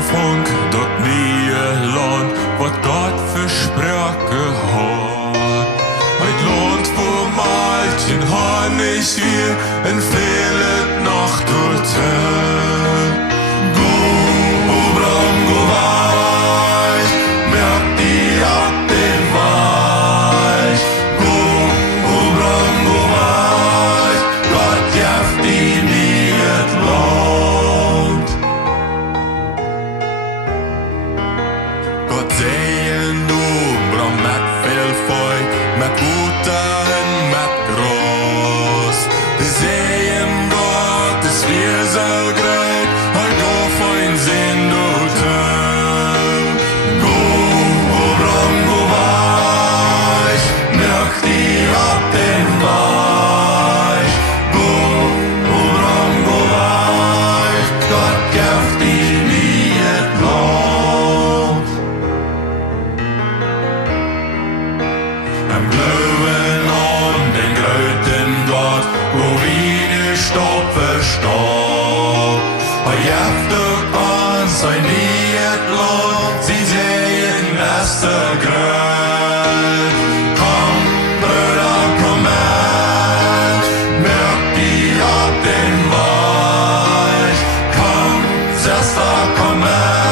Anfang dort nie Land, wat Gott versprochen hat. Ein Land, wo Malchen han ich wir, en fehlet noch dorthin. Go, Obram, go weich, merkt die ab den Weich. Go, Obram, go weich, Gott jaft die nie et Land. Gott sehen du, Bram, met veel Feu, met Guter en met Groß. Die sehen Gott, es wir so greit, halt auf ein Sinn du tön. Go, Obram, go weich, merk die ab den Weich. Go, Obram, go weich, Gott jaft die nie et Land. Am Glauben an den großen Gott, wo wie ne Stoppe stopp. Er jaft an sein Lied Land, sie sehen erste Grad. Komm, Brüder, komm mit, merkt die ab den Weich. Komm, Schwester, komm mit.